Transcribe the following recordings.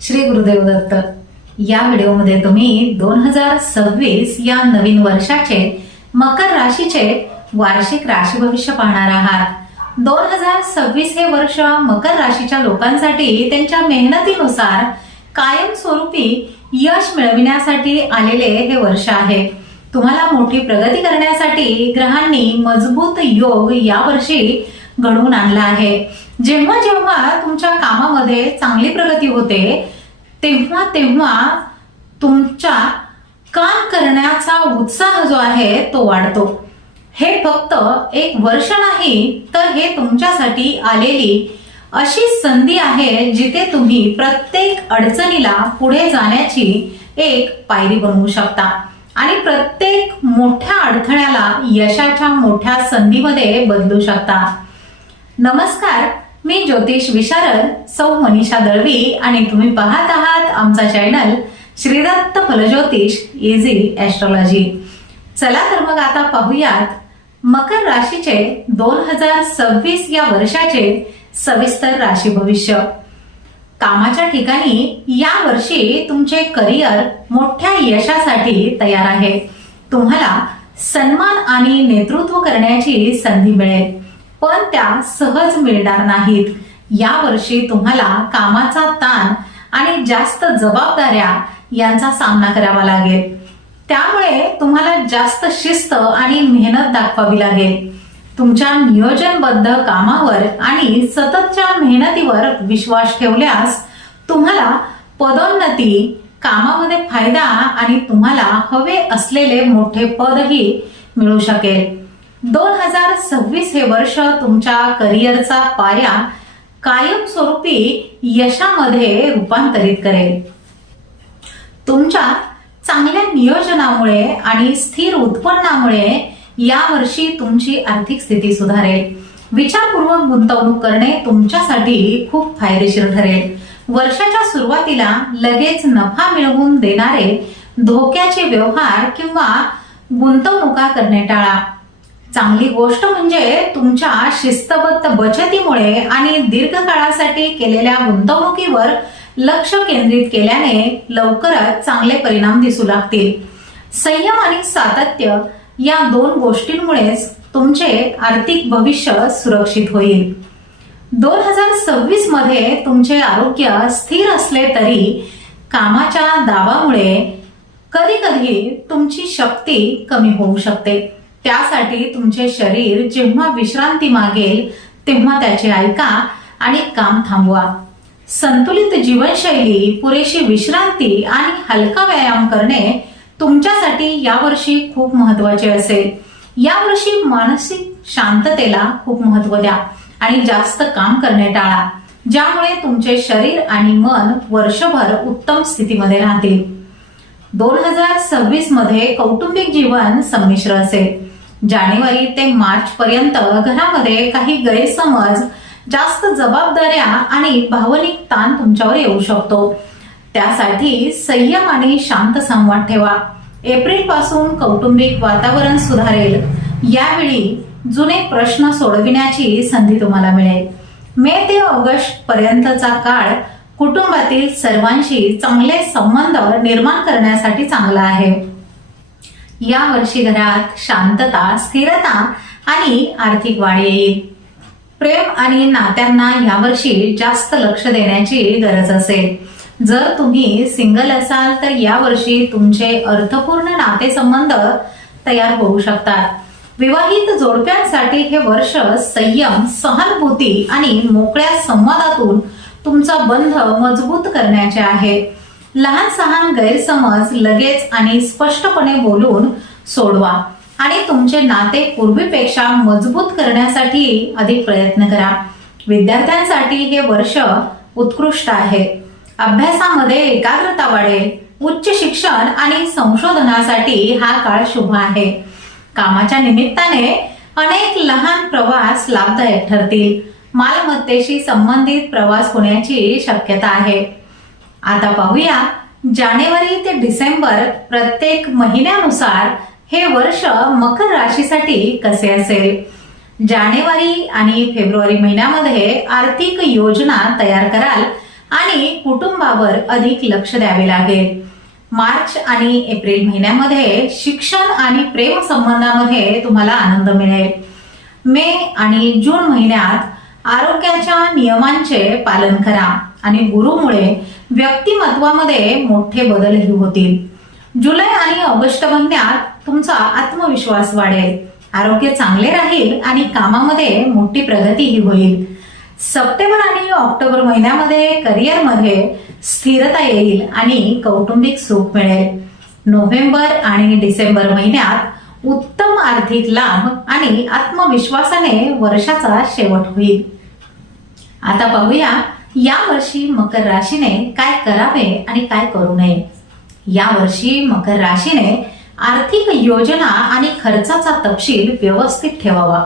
श्री गुरुदेव दत्त। या व्हिडिओमध्ये तुम्ही 2026 या नवीन वर्षाचे मकर राशीचे वार्षिक राशी भविष्य पाहणार आहात। 2026 हे वर्ष मकर राशीच्या लोकांसाठी त्यांच्या मेहनतीनुसार कायमस्वरूपी यश मिळविण्यासाठी आलेले हे वर्ष आहे। तुम्हाला मोठी प्रगती करण्यासाठी ग्रहांनी मजबूत योग या वर्षी घडवून आणला आहे। जेव्हा जेव्हा तुमच्या कामामध्ये चांगली प्रगती होते तेव्हा तेव्हा तुमच्या काम करण्याचा उत्साह जो आहे तो वाढतो। हे फक्त एक वर्ष नाही तर हे तुमच्यासाठी आलेली अशी संधी आहे जिथे तुम्ही प्रत्येक अडचणीला पुढे जाण्याची एक पायरी बनवू शकता आणि प्रत्येक मोठ्या अडथळ्याला यशाच्या मोठ्या संधीमध्ये बदलू शकता। नमस्कार, मी ज्योतिष विशारद सौ मनीषा दळवी आणि तुम्ही पाहत आहात आमचा चॅनल श्री दत्त फलज्योतिष इझी ॲस्ट्रोलॉजी। चला तर मग आता पाहूयात मकर राशीचे 2026 या वर्षाचे सविस्तर राशी भविष्य। कामाच्या ठिकाणी या वर्षी तुमचे करिअर मोठ्या यशासाठी तयार आहे। तुम्हाला सन्मान आणि नेतृत्व करण्याची संधी मिळेल, पण त्या सहज मिळणार नाहीत। या वर्षी तुम्हाला कामाचा ताण आणि जास्त जबाबदाऱ्या यांचा सामना करावा लागेल। त्यामुळे तुम्हाला जास्त शिस्त आणि मेहनत दाखवावी लागेल। तुमच्या नियोजनबद्ध कामावर आणि सततच्या मेहनतीवर विश्वास ठेवल्यास तुम्हाला पदोन्नती, कामामध्ये फायदा आणि तुम्हाला हवे असलेले मोठे पदही मिळू शकेल। 2026 हे वर्ष तुमच्या करिअरचा पाया कायमस्वरूपी यशामध्ये रूपांतरित करेल। तुमच्या चांगल्या नियोजनामुळे आणि स्थिर उत्पन्नामुळे या वर्षी तुमची आर्थिक स्थिती सुधारेल। विचारपूर्वक गुंतवणूक करणे तुमच्यासाठी खूप फायदेशीर ठरेल। वर्षाच्या सुरुवातीला लगेच नफा मिळवून देणारे धोक्याचे व्यवहार किंवा गुंतवणुका करणे टाळा। चांगली गोष्ट म्हणजे तुमच्या शिस्तबद्ध बचतीमुळे आणि दीर्घकाळासाठी केलेल्या गुंतवणुकीवर लक्ष केंद्रित केल्याने लवकरच चांगले परिणाम दिसू लागतील। संयम आणि सातत्य या दोन गोष्टींमुळेच तुमचे आर्थिक भविष्य सुरक्षित होईल। 2026 मध्ये तुमचे आरोग्य स्थिर असले तरी कामाच्या दाबामुळे कधी कधी तुमची शक्ती कमी होऊ शकते। त्यासाठी तुमचे शरीर जेव्हा विश्रांती मागेल तेव्हा त्याचे ऐका आणि काम थांबवा। संतुलित जीवनशैली, पुरेशी विश्रांती आणि हलका व्यायाम करणे तुमच्यासाठी यावर्षी खूप महत्त्वाचे असेल। यावर्षी मानसिक शांततेला खूप महत्त्व द्या आणि जास्त काम करणे टाळा, ज्यामुळे तुमचे शरीर आणि मन वर्षभर उत्तम स्थितीमध्ये राहतील। 2026 मध्ये कौटुंबिक जीवन संमिश्र असेल। जानेवारी ते मार्च पर्यंत घरामध्ये काही गैरसमज, जास्त जबाबदाऱ्या आणि भावनिक ताण तुमच्यावर येऊ शकतो। त्यासाठी संयम आणि शांत संवाद ठेवा। एप्रिल पासून कौटुंबिक वातावरण सुधारेल। यावेळी जुने प्रश्न सोडविण्याची संधी तुम्हाला मिळेल। मे ते ऑगस्ट पर्यंतचा काळ कुटुंबातील सर्वांशी चांगले संबंध निर्माण करण्यासाठी चांगला आहे। या वर्षी घरात शांतता, स्थिरता आणि आर्थिक वाढ येईल। प्रेम आणि नात्यांना यावर्षी जास्त लक्ष देण्याची गरज असेल। जर तुम्ही सिंगल असाल तर यावर्षी तुमचे अर्थपूर्ण नातेसंबंध तयार होऊ शकतात। विवाहित जोडप्यांसाठी हे वर्ष संयम, सहानुभूती आणि मोकळ्या संवादातून तुमचा बंध मजबूत करण्याचे आहे। लहान सहान गैरसमज लगेच आणि स्पष्टपणे बोलून सोडवा आणि तुमचे नाते पूर्वीपेक्षा मजबूत करण्यासाठी अधिक प्रयत्न करा। विद्यार्थ्यांसाठी हे वर्ष उत्कृष्ट आहे। अभ्यासामध्ये एकाग्रता वाढेल। उच्च शिक्षण आणि संशोधनासाठी हा काळ शुभ आहे। कामाच्या निमित्ताने अनेक लहान प्रवास लाभदायक ठरतील। मालमत्तेशी संबंधित प्रवास होण्याची शक्यता आहे। आता पाहूया जानेवारी ते डिसेंबर प्रत्येक महिन्यानुसार हे वर्ष मकर राशीसाठी कसे असेल। जानेवारी आणि फेब्रुवारी महिन्यामध्ये आर्थिक योजना तयार कराल आणि कुटुंबावर अधिक लक्ष द्यावे लागेल. मार्च आणि एप्रिल महिन्यामध्ये शिक्षण आणि प्रेम संबंधामध्ये तुम्हाला आनंद मिळेल. मे आणि जून महिन्यात आरोग्याच्या नियमांचे पालन करा आणि गुरुमुळे व्यक्तिमत्वामध्ये मोठे बदलही होतील. जुलै आणि ऑगस्ट महिन्यात तुमचा आत्मविश्वास वाढेल, आरोग्य चांगले राहील आणि कामामध्ये मोठी प्रगतीही होईल. सप्टेंबर आणि ऑक्टोबर महिन्यामध्ये करिअरमध्ये स्थिरता येईल आणि कौटुंबिक सुख मिळेल. नोव्हेंबर आणि डिसेंबर महिन्यात उत्तम आर्थिक लाभ आणि आत्मविश्वासाने वर्षाचा शेवट होईल. आता पाहूया या वर्षी मकर राशीने काय करावे आणि काय करू नये. या वर्षी मकर राशीने आर्थिक योजना आणि खर्चाचा तपशील व्यवस्थित ठेवावा.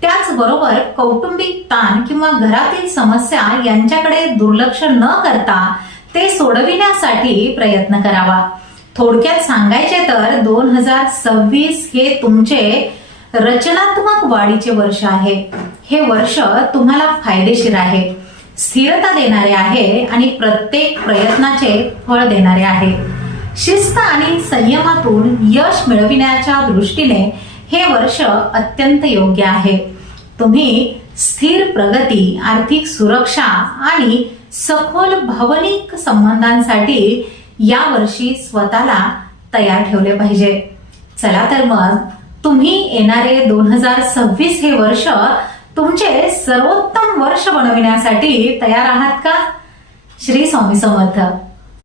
त्याचबरोबर कौटुंबिक ताण किंवा घरातील समस्या यांच्याकडे दुर्लक्ष न करता ते सोडविण्यासाठी प्रयत्न करावा. थोडक्यात सांगायचे तर 2026 हे तुमचे रचनात्मक वाढीचे वर्ष आहे. हे वर्ष तुम्हाला फायदेशीर आहे, स्थिरता देणारे आहे आणि प्रत्येक प्रयत्नाचे फळ देणारे आहे. शिस्त आणि संयमातून यश मिळविण्याच्या दृष्टीने हे वर्ष अत्यंत योग्य आहे. तुम्ही स्थिर प्रगती, आर्थिक सुरक्षा आणि सखोल भावनिक संबंधांसाठी या वर्षी स्वतःला तयार ठेवले पाहिजे. चला तर मग तुम्ही येणारे 2026 हे वर्ष तुमचे सर्वोत्तम वर्ष बनविण्यासाठी तयार आहात का? श्री स्वामी समर्थ.